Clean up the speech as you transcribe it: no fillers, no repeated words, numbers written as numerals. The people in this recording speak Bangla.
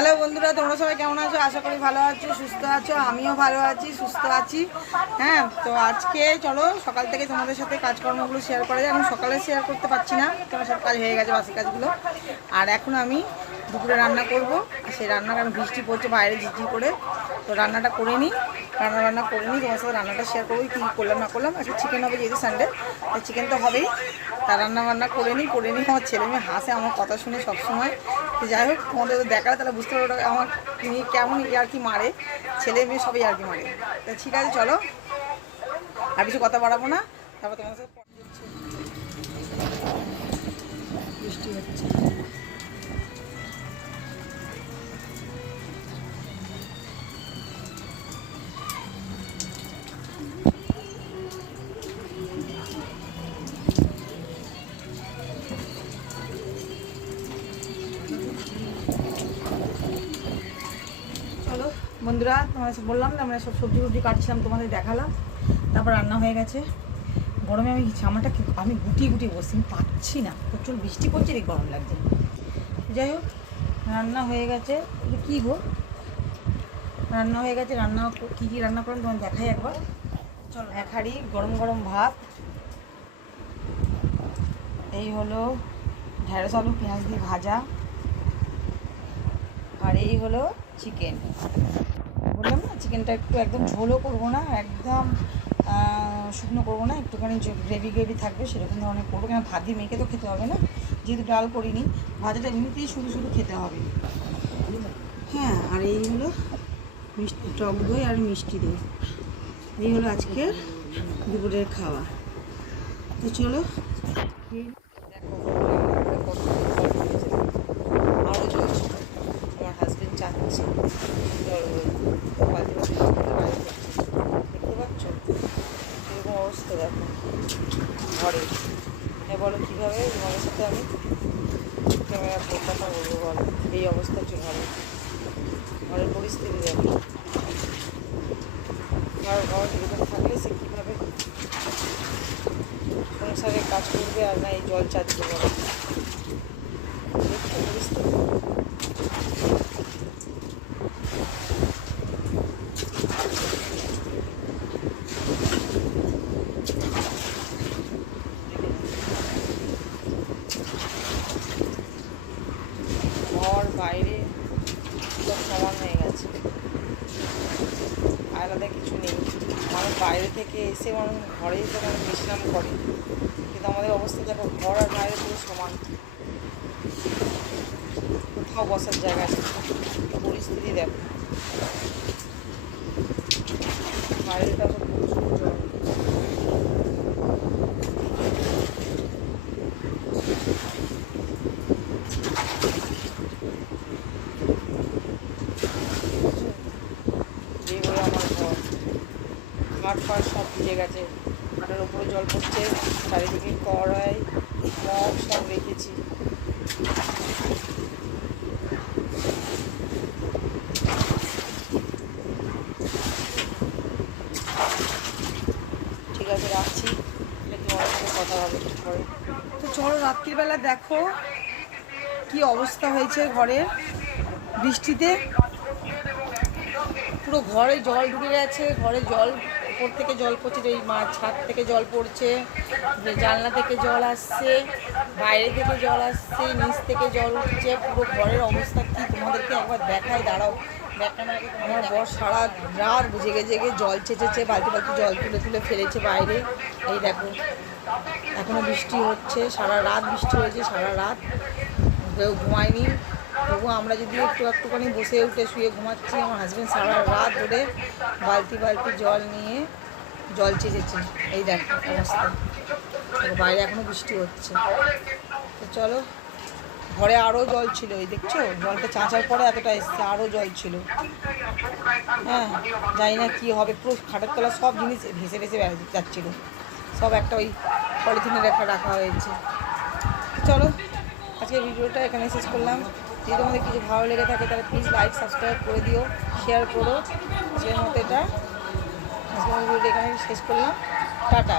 হ্যালো বন্ধুরা, তোমরা সবাই কেমন আছো? আশা করি ভালো আছো, সুস্থ আছো। আমিও ভালো আছি, সুস্থ আছি। হ্যাঁ, তো আজকে চলো সকাল থেকে তোমাদের সাথে কাজকর্মগুলো শেয়ার করা যায়। এখন সকালে শেয়ার করতে পারছি না, তোমার সব কাজ হয়ে গেছে, বাসি কাজগুলো। আর এখন আমি দুপুরে রান্না করব। আর সেই রান্না, কারণ বৃষ্টি পড়ছে বাইরে ঝিঝি করে, তো রান্নাটা করে নিই। রান্না করে নিই, তোমার সাথে রান্নাটা শেয়ার করবো, কী করলাম না করলাম। আজকে চিকেন হবে, যেহেতু সানডে, তাই চিকেন তো হবেই। তা রান্না করে নিই। আমার ছেলে মেয়ে হাসে আমার কথা শুনে সবসময়। তো যাই হোক, তোমাদের দেখালে তাহলে বুঝতে পারো আমার মেয়ে কেমন ইয়ার্কি মারে, ছেলে মেয়ে সবাই ইয়ার্কি মারে। তা ঠিক আছে, চলো আর কিছু কথা বাড়াবো না। তারপর তোমাদের সাথে বৃষ্টি হচ্ছে। চলো বন্ধুরা, তোমাদের বললাম না, আমরা সব সবজি কাটছিলাম, তোমাদের দেখালাম। তারপর রান্না হয়ে গেছে। গরমে আমি জামাটা আমি গুটিয়ে বসছি, আমি পাচ্ছি না, প্রচুর বৃষ্টি পড়ছে, রে গরম লাগছে। যাই হোক, রান্না হয়ে গেছে। কী গো, রান্না হয়ে গেছে। রান্না কী কী রান্না করলাম তোমার দেখাই একবার। চলো, এক হাঁড়ি গরম গরম ভাত, এই হলো ঢেঁড়স আলু পেঁয়াজ দিয়ে ভাজা, আর এই হলো চিকেন। বললাম না, চিকেনটা একটু একদম ঝোলও করবো না, একদম শুকনো করবো না, একটুখানি গ্রেভি থাকবে সেরকম ধরনের করবো। কেন ভাত দিয়ে মেখে তো খেতে হবে না, যেহেতু ডাল করিনি। ভাজাটা এমনিতেই শুধু খেতে হবে। হ্যাঁ, আর এই হলো মিষ্টি, টক দই আর মিষ্টি দই। এই হলো আজকে দুপুরের খাওয়া। তো চলো, আরও চলছে। আমার হাজবেন্ড চাচ্ছে দেখতে পাচ্ছ এরকম অবস্থা। দেখো ঘরে, বলো কীভাবে তোমাদের সাথে আমি ক্যামেরা কথা বলবো, বলো এই অবস্থা হচ্ছে ঘরের পরিস্থিতি। দেখো ঘর এরকম থাকলে সে কীভাবে সংসারে কাজ করবে, আর না এই জল চাচ্ছে, বলো পরিস্থিতি। ঘর বাইরে সব সমান হয়ে গেছে, আলাদা কিছু নেই। মানুষ বাইরে থেকে এসে মানুষ ঘরে এসে মানুষ বিশ্রাম করে, কিন্তু আমাদের অবস্থা দেখো, ঘর আর বাইরে পুরো সমান, কোথাও বসার জায়গা আছে। পরিস্থিতি দেখো, বাইরেটা তো প্রচুর জল। এইগুলো আমার ঘর, খাট ফাট সব ভিজে গেছে, খাটের ওপরে জল পড়ছে, চারিদিকে কড়াই মগ সব রেখেছি। ঠিক আছে, রাখছি, তোমার সাথে কথা হবে পরে। তো চলো, রাত্রিবেলা দেখো কি অবস্থা হয়েছে ঘরের বৃষ্টিতে। পুরো ঘরে জল ঢুকে গেছে, ঘরে জল, উপর থেকে জল পড়ছে, এই ছাদ থেকে জল পড়ছে, জানলা থেকে জল আসছে, বাইরে থেকে জল আসছে, নিচ থেকে জল উঠছে। পুরো ঘরের অবস্থা কি তোমাদেরকে একবার দেখাই, দাঁড়াও। আমার বর সারা রাত জেগে জল চেঁচেছে, বালতি জল তুলে ফেলেছে বাইরে। এই দেখো, এখনও বৃষ্টি হচ্ছে, সারা রাত বৃষ্টি হয়েছে, সারা রাত কেউ ঘুমায়নি। তবুও আমরা যদি একটুখানি বসে উঠে শুয়ে ঘুমাচ্ছি, আমার হাজব্যান্ড সারা রাত ধরে বালতি জল নিয়ে জল চেঁচেছে। এই দেখো অবস্থা, বাইরে এখনও বৃষ্টি হচ্ছে। তো চলো, ঘরে আরও জল ছিল, এই দেখছো জলটা চাঁচার পরে এতটা এসছে, আরও জল ছিল। হ্যাঁ, জানি না কী হবে, পুরো খাটের তলা সব জিনিস ভেসে যাচ্ছিলো, সব একটা ওই পলিথিনে রাখা হয়েছে। চলো, আজকে ভিডিওটা এখানে শেষ করলাম। যদি তোমাদের কিছু ভালো লেগে থাকে তাহলে প্লিজ লাইক সাবস্ক্রাইব করে দিও, শেয়ার করো। আজকের মতো ভিডিওটা এখানে শেষ করলাম। টাটা।